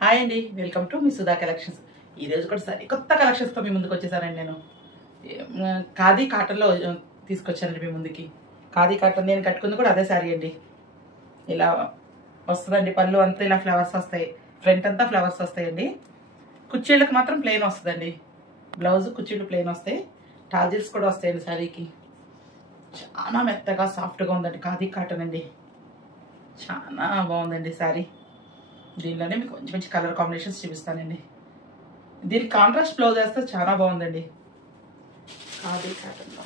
Hi అండి, welcome to me Sudha collections. ఈరోజు కూడా సరే కొత్త కలెక్షన్స్తో మీ ముందుకు వచ్చేసానండి. నేను ఖాదీ కాటన్లో తీసుకొచ్చానండి మీ ముందుకి. ఖాదీ కాటన్ నేను కట్టుకుంది కూడా అదే శారీ అండి. ఇలా వస్తుందండి, పళ్ళు అంతా ఇలా ఫ్లవర్స్ వస్తాయి, ఫ్రంట్ అంతా ఫ్లవర్స్ వస్తాయండి. కుర్చీళ్ళకి మాత్రం ప్లెయిన్ వస్తుందండి. బ్లౌజ్ కుర్చీలు ప్లెయిన్ వస్తాయి, టాజిల్స్ కూడా వస్తాయండి శారీకి. చాలా మెత్తగా సాఫ్ట్గా ఉందండి, ఖాదీ కాటన్ అండి. చాలా బాగుందండి శారీ. దీనిలోనే మీకు మంచి మంచి కలర్ కాంబినేషన్స్ చూపిస్తానండి. దీనికి కాంట్రాస్ట్ బ్లౌజ్ వేస్తే చాలా బాగుందండి. ఖాదీ కాటన్లో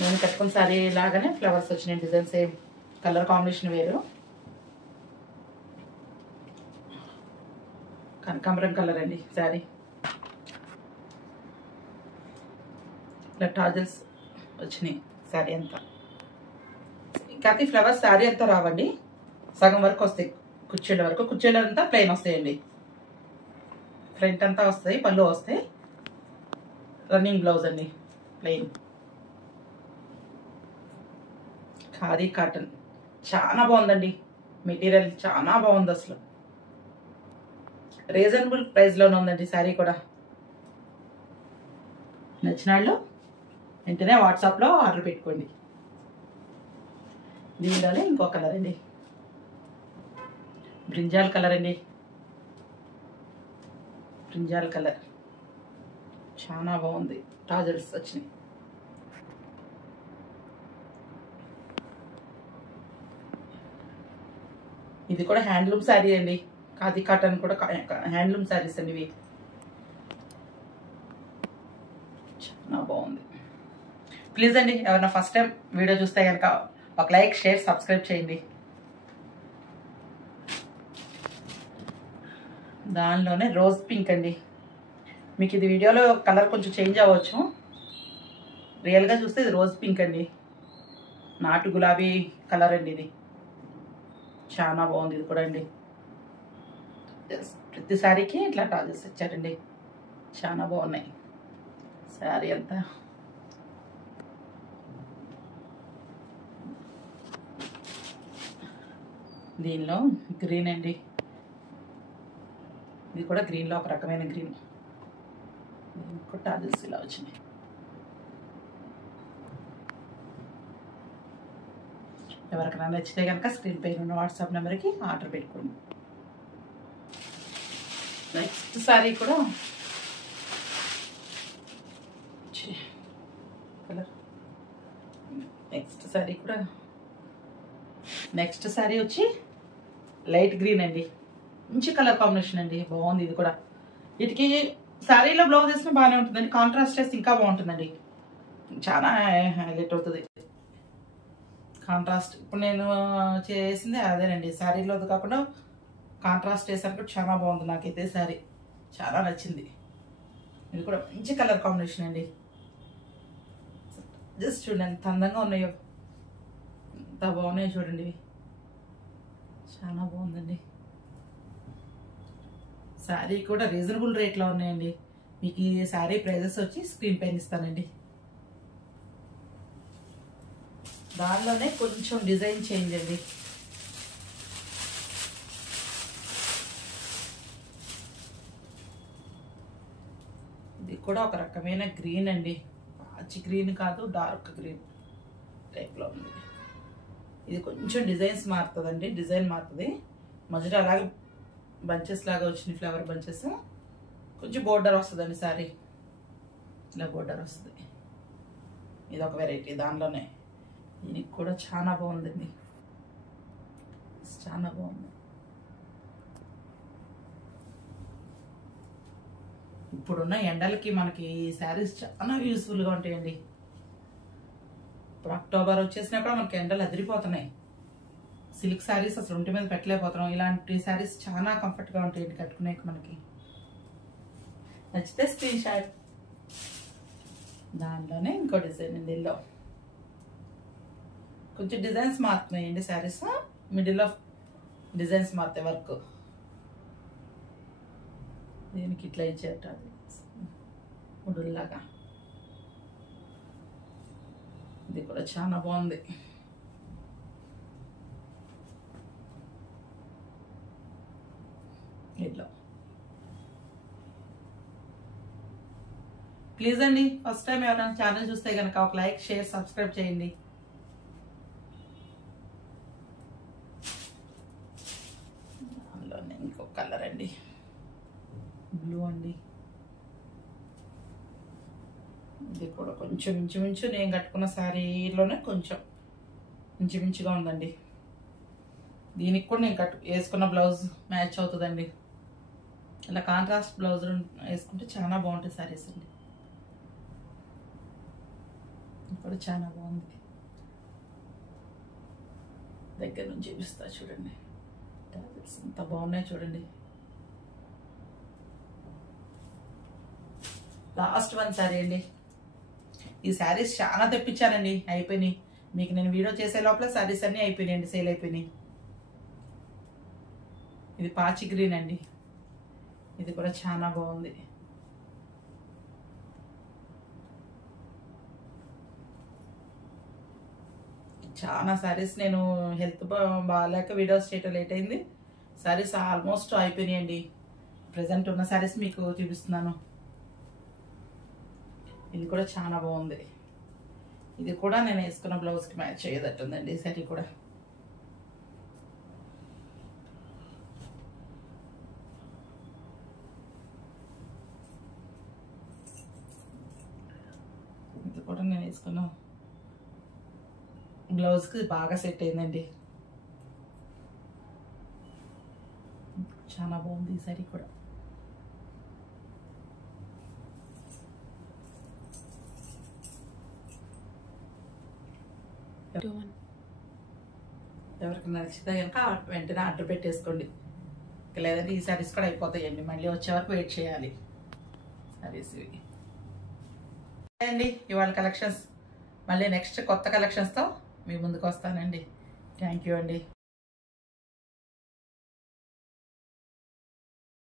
నేను కట్టుకున్న శారీ లాగానే ఫ్లవర్స్ వచ్చినాయి, డిజైన్ సేమ్, కలర్ కాంబినేషన్ వేరు. కనకాంబరం కలర్ అండి శారీ. ఇలా టాజల్స్ వచ్చినాయి శారీ అంతా. కాకపోతే ఫ్లవర్స్ శారీ అంతా రావండి, సగం వరకు వస్తాయి. కుర్చీల వరకు, కుర్చీల అంతా ప్లెయిన్ వస్తాయండి. ఫ్రంట్ అంతా వస్తాయి, పళ్ళు వస్తాయి. రన్నింగ్ బ్లౌజ్ అండి, ప్లెయిన్. ఖాదీ కాటన్ చాలా బాగుందండి, మెటీరియల్ చాలా బాగుంది. అసలు రీజనబుల్ ప్రైస్లోనే ఉందండి శారీ కూడా. నచ్చిన వాళ్ళు వెంటనే వాట్సాప్లో ఆర్డర్ పెట్టుకోండి. దీనిలోనే ఇంకో కలర్ అండి, బ్రింజాల్ కలర్ అండి. బ్రింజాల్ కలర్ చాలా బాగుంది, టాజల్స్ వచ్చినాయి. ఇది కూడా హ్యాండ్లూమ్ శారీ అండి. ఖాదీ కాటన్ కూడా హ్యాండ్లూమ్ శారీస్ అండి ఇవి. చాలా బాగుంది. ప్లీజ్ అండి, ఎవరైనా ఫస్ట్ టైం వీడియో చూస్తే కనుక ఒక లైక్, షేర్, సబ్స్క్రైబ్ చేయండి. దానిలోనే రోజ్ పింక్ అండి. మీకు ఇది వీడియోలో కలర్ కొంచెం చేంజ్ అవ్వచ్చు, రియల్గా చూస్తే ఇది రోజ్ పింక్ అండి. నాటు గులాబీ కలర్ అండి ఇది. చాలా బాగుంది ఇది కూడా అండి. ప్రతి శారీకి ఇట్లా టాజెస్ ఇచ్చారండి, చాలా బాగున్నాయి శారీ అంతా. దీనిలో గ్రీన్ అండి, ఇది కూడా గ్రీన్లో ఒక రకమైన గ్రీన్. దీనికి టాజల్స్ ఇలా వచ్చినాయి. ఎవరికైనా నచ్చితే కనుక స్క్రీన్ పైన ఉన్న వాట్సాప్ నెంబర్కి ఆర్డర్ పెట్టుకోండి. నెక్స్ట్ శారీ కూడా నెక్స్ట్ శారీ వచ్చి లైట్ గ్రీన్ అండి. మంచి కలర్ కాంబినేషన్ అండి, బాగుంది ఇది కూడా. వీటికి శారీలో బ్లౌజ్ వేసినా బాగానే ఉంటుందండి, కాంట్రాస్ట్ వేస్తే ఇంకా బాగుంటుందండి, చాలా హైలైట్ అవుతుంది కాంట్రాస్ట్. ఇప్పుడు నేను చేసింది అదేనండి, శారీలో కాకుండా కాంట్రాస్ట్ వేసరికి చాలా బాగుంది. నాకైతే శారీ చాలా నచ్చింది. ఇది కూడా మంచి కలర్ కాంబినేషన్ అండి. జస్ట్ చూడండి ఎంత అందంగా ఉన్నాయో, ఎంత బాగున్నాయో చూడండి, చాలా బాగుందండి. శారీ కూడా రీజనబుల్ రేట్లో ఉన్నాయండి. మీకు ఈ శారీ ప్రైజెస్ వచ్చి స్క్రీన్ పైన ఇస్తానండి. దానిలోనే కొంచెం డిజైన్ చేంజ్ అండి. ఇది కూడా ఒక రకమైన గ్రీన్ అండి, పచ్చి గ్రీన్ కాదు, డార్క్ గ్రీన్ టైప్లో ఉంది. ఇది కొంచెం డిజైన్స్ మారుతుందండి, డిజైన్ మారుతుంది. మధ్యలో అలాగే బంచెస్ లాగా వచ్చినాయి, ఫ్లవర్ బంచెస్. కొంచెం బోర్డర్ వస్తుందండి శారీ, ఇలా బోర్డర్ వస్తుంది. ఇది ఒక వెరైటీ దానిలోనే. దీనికి కూడా చాలా బాగుందండి, చాలా బాగుంది. ఇప్పుడున్న ఎండలకి మనకి ఈ శారీస్ చాలా యూస్ఫుల్గా ఉంటాయండి. ఇప్పుడు అక్టోబర్ వచ్చేసినా కూడా మనకి ఎండలు అదిరిపోతున్నాయి. సిల్క్ శారీస్ అసలు ఒంటి మీద పెట్టలేకపోతున్నాం. ఇలాంటి శారీస్ చాలా కంఫర్ట్గా ఉంటాయండి కట్టుకునే. మనకి నచ్చితే స్క్రీన్ షాట్. దానిలోనే ఇంకో డిజైన్ అండి, ఇల్లో కొంచెం డిజైన్స్ మారుతున్నాయండి శారీస్, మిడిల్ ఆఫ్ డిజైన్స్ మారుతాయి వర్క్. దీనికి ఇట్లా ఇచ్చేట ముడుల్లాగా. ఇది కూడా చాలా బాగుంది. ఇట్లా ప్లీజ్ అండి, ఫస్ట్ టైం ఎవరైనా ఛానల్ చూస్తే కనుక ఒక లైక్, షేర్, సబ్స్క్రైబ్ చేయండి. అందులోనే ఇంకొక కలర్ అండి, బ్లూ అండి. ఇది కూడా కొంచెం ఇంచుమించు నేను కట్టుకున్న శారీలోనే కొంచెం ఇంచుమించుగా ఉందండి. దీనికి కూడా నేను వేసుకున్న బ్లౌజ్ మ్యాచ్ అవుతుందండి. ఇలా కాంట్రాస్ట్ బ్లౌజ్ వేసుకుంటే చాలా బాగుంటుంది శారీస్ అండి. కూడా చాలా బాగుంది. దగ్గర నుంచి చూపిస్తా చూడండి, టాబ్లెట్స్ ఎంత బాగున్నాయి చూడండి. లాస్ట్ వన్ శారీ అండి. ఈ శారీస్ చాలా తెప్పించానండి, అయిపోయినాయి. మీకు నేను వీడియో చేసే లోపల శారీస్ అన్నీ అయిపోయినాయండి, సేల్ అయిపోయినాయి. ఇది పాచి గ్రీన్ అండి, ఇది కూడా చాలా బాగుంది. చాలా శారీస్ నేను హెల్త్ బాగాలేక వీడియోస్ చేయటం లేట్ అయింది. శారీస్ ఆల్మోస్ట్ అయిపోయినాయండి. ప్రజెంట్ ఉన్న శారీస్ మీకు చూపిస్తున్నాను. ఇది కూడా చాలా బాగుంది. ఇది కూడా నేను వేసుకున్న బ్లౌజ్కి మ్యాచ్ అయ్యేటట్టుందండి. ఈ శారీ కూడా నేను వేసుకున్న బ్లౌజ్కి బాగా సెట్ అయిందండి. చాలా బాగుంది ఈ సారీ కూడా. ఎవరికి నచ్చితే కనుక వెంటనే ఆర్డర్ పెట్టేసుకోండి. లేదంటే ఈ సారీస్ కూడా అయిపోతాయండి, మళ్ళీ వచ్చే వరకు వెయిట్ చేయాలి. సారీస్ అండి ఇవాళ కలెక్షన్స్. మళ్ళీ నెక్స్ట్ కొత్త కలెక్షన్స్తో మీ ముందుకు వస్తానండి. థ్యాంక్ యూ అండి.